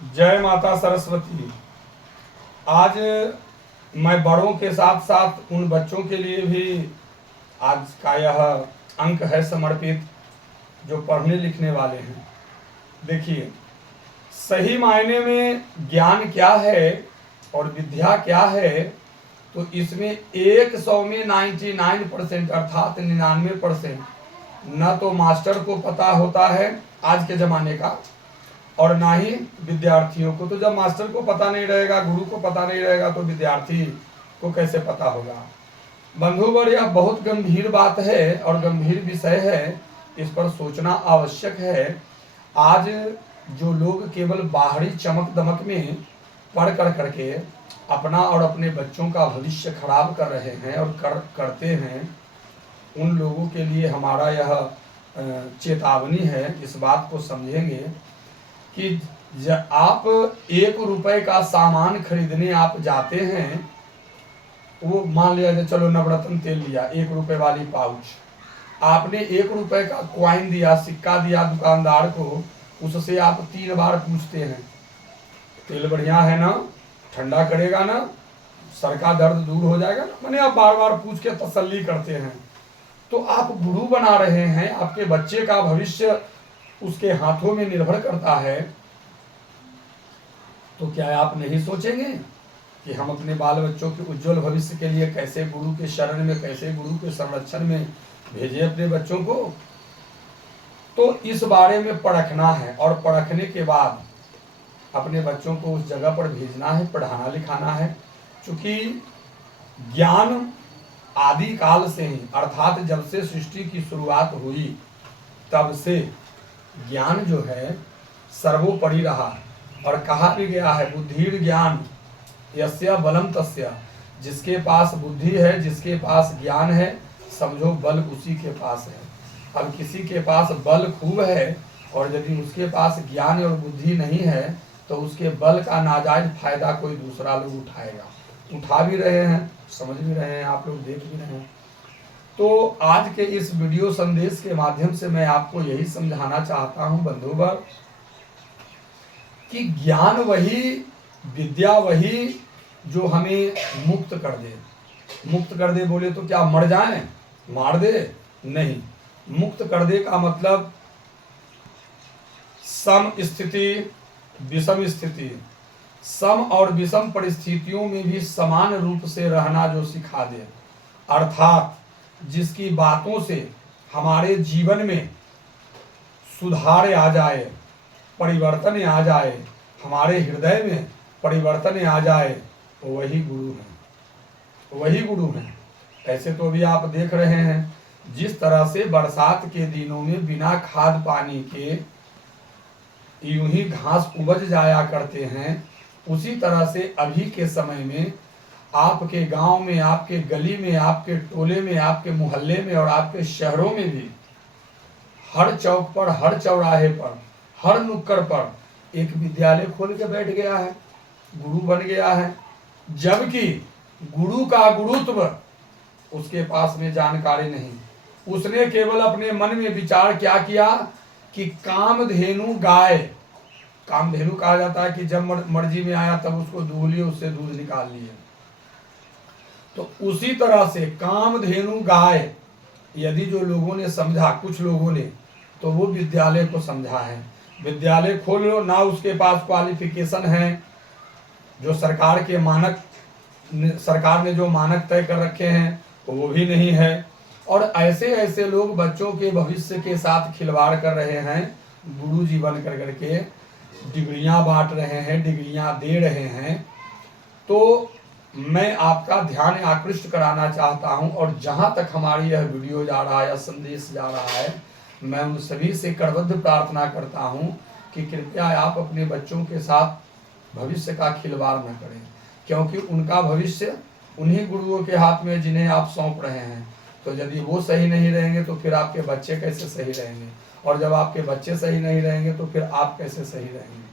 जय माता सरस्वती। आज मैं बड़ों के साथ साथ उन बच्चों के लिए भी आज का यह अंक है समर्पित जो पढ़ने लिखने वाले हैं। देखिए, सही मायने में ज्ञान क्या है और विद्या क्या है, तो इसमें 100 में 99% अर्थात 99% न तो मास्टर को पता होता है आज के ज़माने का, और ना ही विद्यार्थियों को। तो जब मास्टर को पता नहीं रहेगा, गुरु को पता नहीं रहेगा, तो विद्यार्थी को कैसे पता होगा। बंधुवर, यह बहुत गंभीर बात है और गंभीर विषय है, इस पर सोचना आवश्यक है। आज जो लोग केवल बाहरी चमक दमक में पढ़ कर करके अपना और अपने बच्चों का भविष्य खराब कर रहे हैं और करते हैं, उन लोगों के लिए हमारा यह चेतावनी है। इस बात को समझेंगे कि आप 1 रुपए का सामान खरीदने आप जाते हैं, वो मान लिया चलो नवरत्न तेल लिया, 1 रुपए वाली पाउच, आपने 1 रुपए का क्वाइन दिया, सिक्का दिया दुकानदार को, उससे आप 3 बार पूछते हैं तेल बढ़िया है ना, ठंडा करेगा ना, सर का दर्द दूर हो जाएगा ना, मैंने आप बार बार पूछ के तसल्ली करते हैं। तो आप गुरु बना रहे हैं, आपके बच्चे का भविष्य उसके हाथों में निर्भर करता है। तो क्या आप नहीं सोचेंगे कि हम अपने बाल बच्चों के उज्जवल भविष्य के लिए कैसे गुरु के शरण में, कैसे गुरु के संरक्षण में भेजें अपने बच्चों को। तो इस बारे में परखना है और परखने के बाद अपने बच्चों को उस जगह पर भेजना है, पढ़ाना लिखाना है। क्योंकि ज्ञान आदि काल से ही, अर्थात जब से सृष्टि की शुरुआत हुई तब से ज्ञान जो है सर्वोपरि रहा। और कहा भी गया है, बुद्धिर ज्ञान यस्य बलम तस्य, जिसके पास बुद्धि है, जिसके पास ज्ञान है, समझो बल उसी के पास है। अब किसी के पास बल खूब है और यदि उसके पास ज्ञान और बुद्धि नहीं है, तो उसके बल का नाजायज फायदा कोई दूसरा लोग उठाएगा, उठा भी रहे हैं, समझ भी रहे हैं, आप लोग देख भी रहे हैं। तो आज के इस वीडियो संदेश के माध्यम से मैं आपको यही समझाना चाहता हूं बंधुवर, कि ज्ञान वही, विद्या वही जो हमें मुक्त कर दे। मुक्त कर दे बोले तो क्या मर जाएं, मार दे? नहीं, मुक्त कर दे का मतलब सम स्थिति, विषम स्थिति, सम और विषम परिस्थितियों में भी समान रूप से रहना जो सिखा दे। अर्थात जिसकी बातों से हमारे जीवन में सुधार आ जाए, परिवर्तन आ जाए, हमारे हृदय में परिवर्तन आ जाए, वही गुरु है, वही गुरु है। ऐसे तो अभी आप देख रहे हैं, जिस तरह से बरसात के दिनों में बिना खाद पानी के यूं ही घास उपज जाया करते हैं, उसी तरह से अभी के समय में आपके गांव में, आपके गली में, आपके टोले में, आपके मोहल्ले में और आपके शहरों में भी हर चौक पर, हर चौराहे पर, हर नुक्कड़ पर एक विद्यालय खोल के बैठ गया है, गुरु बन गया है। जबकि गुरु का गुरुत्व उसके पास में जानकारी नहीं। उसने केवल अपने मन में विचार क्या किया कि कामधेनु गाय, कामधेनु कहा जाता है कि जब मर्जी में आया तब उसको दूह लिए, उससे दूध निकाल लिए। तो उसी तरह से कामधेनु गाय यदि जो लोगों ने समझा, कुछ लोगों ने, तो वो विद्यालय को समझा है। विद्यालय खोल लो ना, उसके पास क्वालिफिकेशन है, जो सरकार के मानक, सरकार ने जो मानक तय कर रखे हैं वो भी नहीं है। और ऐसे ऐसे लोग बच्चों के भविष्य के साथ खिलवाड़ कर रहे हैं, गुरु जी बन कर करके डिग्रियां बांट रहे हैं, डिग्रियां दे रहे हैं। तो मैं आपका ध्यान आकृष्ट कराना चाहता हूं, और जहां तक हमारी यह वीडियो जा रहा है या संदेश जा रहा है, मैं उन सभी से करबद्ध प्रार्थना करता हूं कि कृपया आप अपने बच्चों के साथ भविष्य का खिलवाड़ न करें, क्योंकि उनका भविष्य उन्हीं गुरुओं के हाथ में जिन्हें आप सौंप रहे हैं। तो यदि वो सही नहीं रहेंगे तो फिर आपके बच्चे कैसे सही रहेंगे, और जब आपके बच्चे सही नहीं रहेंगे तो फिर आप कैसे सही रहेंगे।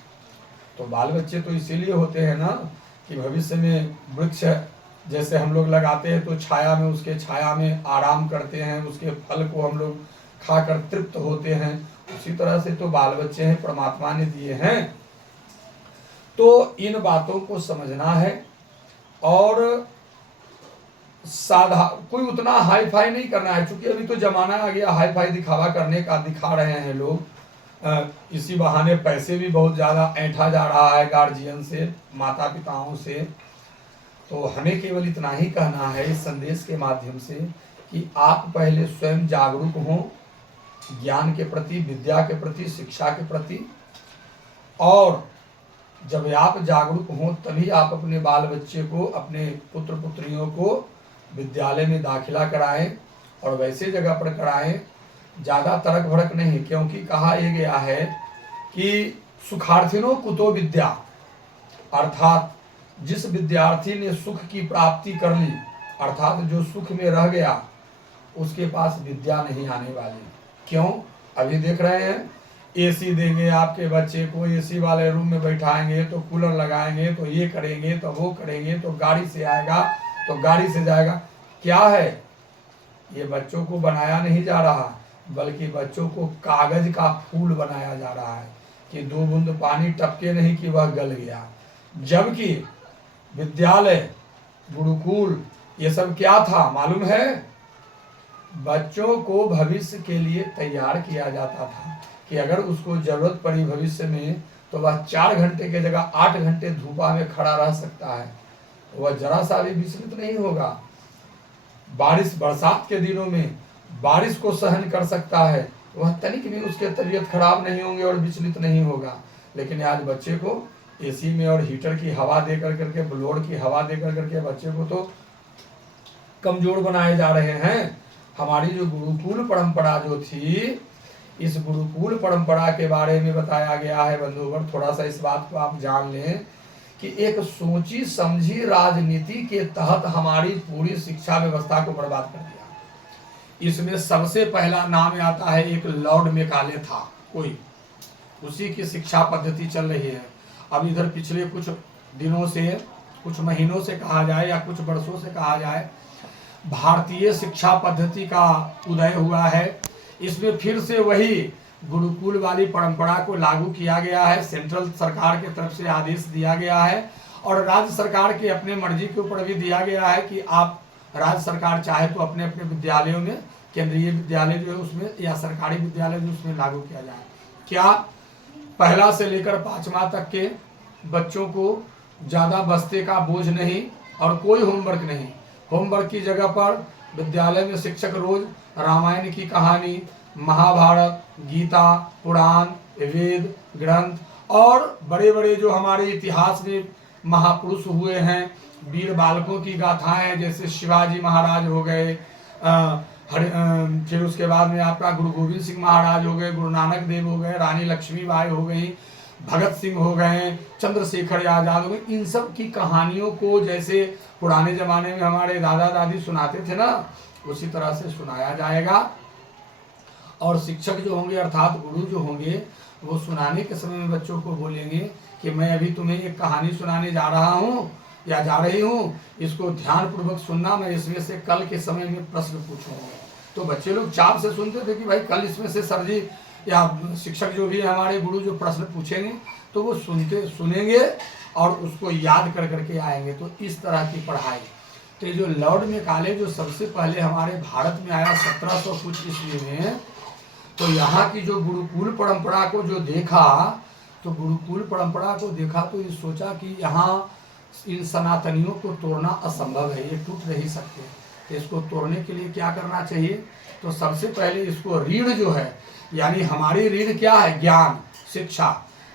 तो बाल बच्चे तो इसीलिए होते हैं ना कि भविष्य में वृक्ष जैसे हम लोग लगाते हैं तो छाया में, उसके छाया में आराम करते हैं, उसके फल को हम लोग खाकर तृप्त होते हैं। उसी तरह से तो बाल बच्चे हैं, परमात्मा ने दिए हैं तो इन बातों को समझना है। और कोई उतना हाई फाई नहीं करना है, क्योंकि अभी तो जमाना आ गया हाई फाई दिखावा करने का, दिखा रहे हैं लोग। इसी बहाने पैसे भी बहुत ज़्यादा ऐंठा जा रहा है गार्जियन से, माता पिताओं से। तो हमें केवल इतना ही कहना है इस संदेश के माध्यम से कि आप पहले स्वयं जागरूक हों ज्ञान के प्रति, विद्या के प्रति, शिक्षा के प्रति। और जब आप जागरूक हों तभी आप अपने बाल बच्चे को, अपने पुत्र पुत्रियों को विद्यालय में दाखिला कराएं, और वैसे जगह पर कराएं ज़्यादा तर्क भड़क नहीं। क्योंकि कहा यह गया है कि सुखार्थिनो कुतो विद्या, अर्थात जिस विद्यार्थी ने सुख की प्राप्ति कर ली, अर्थात जो सुख में रह गया, उसके पास विद्या नहीं आने वाली। क्यों? अभी देख रहे हैं एसी देंगे आपके बच्चे को, एसी वाले रूम में बैठाएंगे, तो कूलर लगाएंगे, तो ये करेंगे, तो वो करेंगे, तो गाड़ी से आएगा, तो गाड़ी से जाएगा। क्या है? ये बच्चों को बनाया नहीं जा रहा, बल्कि बच्चों को कागज का फूल बनाया जा रहा है कि 2 बूंद पानी टपके नहीं कि वह गल गया। जबकि विद्यालय, गुरुकुल, ये सब क्या था मालूम है? बच्चों को भविष्य के लिए तैयार किया जाता था कि अगर उसको जरूरत पड़ी भविष्य में, तो वह 4 घंटे की जगह 8 घंटे धूपा में खड़ा रह सकता है, वह जरा सा भी विचलित नहीं होगा। बरसात के दिनों में बारिश को सहन कर सकता है, वह तनिक भी उसके तबीयत खराब नहीं होंगे और विचलित नहीं होगा। लेकिन आज बच्चे को एसी में और हीटर की हवा दे करके, ब्लोअर की हवा दे करके बच्चे को तो कमजोर बनाए जा रहे हैं। हमारी जो गुरुकुल परंपरा जो थी, इस गुरुकुल परंपरा के बारे में बताया गया है बंधुवर, थोड़ा सा इस बात को आप जान लें कि एक सोची समझी राजनीति के तहत हमारी पूरी शिक्षा व्यवस्था को बर्बाद कर दिया। इसमें सबसे पहला नाम आता है, एक लॉर्ड मेकाले था कोई, उसी की शिक्षा पद्धति चल रही है। अब इधर पिछले कुछ दिनों से, कुछ महीनों से कहा जाए या कुछ वर्षों से कहा जाए, भारतीय शिक्षा पद्धति का उदय हुआ है। इसमें फिर से वही गुरुकुल वाली परंपरा को लागू किया गया है। सेंट्रल सरकार की तरफ से आदेश दिया गया है, और राज्य सरकार के अपने मर्जी के ऊपर भी दिया गया है कि आप, राज्य सरकार चाहे तो अपने अपने विद्यालयों में, केंद्रीय विद्यालय जो है उसमें, या सरकारी विद्यालय जो उसमें लागू किया जाए। क्या? पहला से लेकर 5वां तक के बच्चों को ज़्यादा बस्ते का बोझ नहीं और कोई होमवर्क नहीं। होमवर्क की जगह पर विद्यालय में शिक्षक रोज रामायण की कहानी, महाभारत, गीता, पुराण, वेद ग्रंथ और बड़े बड़े जो हमारे इतिहास में महापुरुष हुए हैं, वीर बालकों की गाथाएं, जैसे शिवाजी महाराज हो गए, फिर उसके बाद में आपका गुरु गोविंद सिंह महाराज हो गए, गुरु नानक देव हो गए, रानी लक्ष्मीबाई हो गई, भगत सिंह हो गए, चंद्रशेखर आजाद हो गए। इन सब की कहानियों को जैसे पुराने जमाने में हमारे दादा दादी सुनाते थे ना, उसी तरह से सुनाया जाएगा। और शिक्षक जो होंगे, अर्थात गुरु जो होंगे, वो सुनाने के समय में बच्चों को बोलेंगे कि मैं अभी तुम्हें एक कहानी सुनाने जा रहा हूँ या जा रही हूँ, इसको ध्यान पूर्वक सुनना, मैं इसमें से कल के समय में प्रश्न पूछूंगा। तो बच्चे लोग चाव से सुनते थे कि भाई कल इसमें से सर जी या शिक्षक जो भी है हमारे गुरु जो प्रश्न पूछेंगे, तो वो सुनेंगे और उसको याद कर करके आएंगे। तो इस तरह की पढ़ाई, तो जो लॉर्ड मेकाले जो सबसे पहले हमारे भारत में आया 1700 कुछ ईस्वी में, तो यहाँ की जो गुरुकुल परंपरा को जो देखा, तो गुरुकुल परंपरा को देखा तो ये सोचा कि यहाँ इन सनातनियों को तोड़ना असंभव है, ये टूट नहीं सकते। तो इसको तोड़ने के लिए क्या करना चाहिए? तो सबसे पहले इसको रीढ़ जो है, यानी हमारी रीढ़ क्या है? ज्ञान, शिक्षा,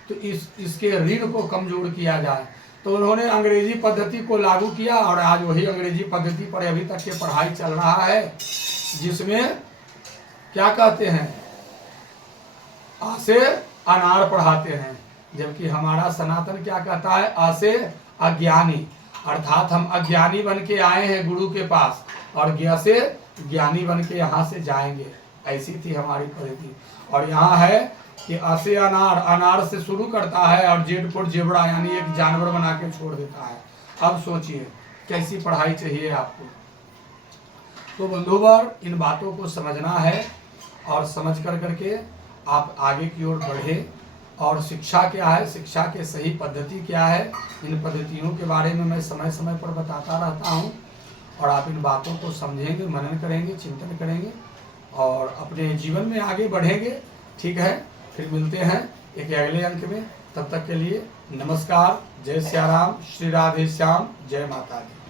तो इसके रीढ़ को कमजोर किया जाए। तो उन्होंने अंग्रेजी पद्धति को लागू किया, और आज वही अंग्रेजी पद्धति पर अभी तक के पढ़ाई चल रहा है, जिसमें क्या कहते हैं, आ से अनार पढ़ाते हैं। जबकि हमारा सनातन क्या कहता है? आ से अज्ञानी, अर्थात हम अज्ञानी बन के आए हैं गुरु के पास, और ज्ञ से ज्ञानी बन के यहाँ से जाएंगे। ऐसी थी हमारी पद्धति। और यहाँ है कि अ से अनार, अनार से शुरू करता है और जेड पर जेबड़ा, यानी एक जानवर बना के छोड़ देता है। अब सोचिए कैसी पढ़ाई चाहिए आपको। तो बंधुवर, इन बातों को समझना है, और समझ कर करके आप आगे की ओर बढ़े। और शिक्षा क्या है, शिक्षा के सही पद्धति क्या है, इन पद्धतियों के बारे में मैं समय समय पर बताता रहता हूँ। और आप इन बातों को समझेंगे, मनन करेंगे, चिंतन करेंगे और अपने जीवन में आगे बढ़ेंगे। ठीक है, फिर मिलते हैं एक अगले अंक में। तब तक के लिए नमस्कार। जय सिया राम, श्री राधे श्याम, जय माता दी।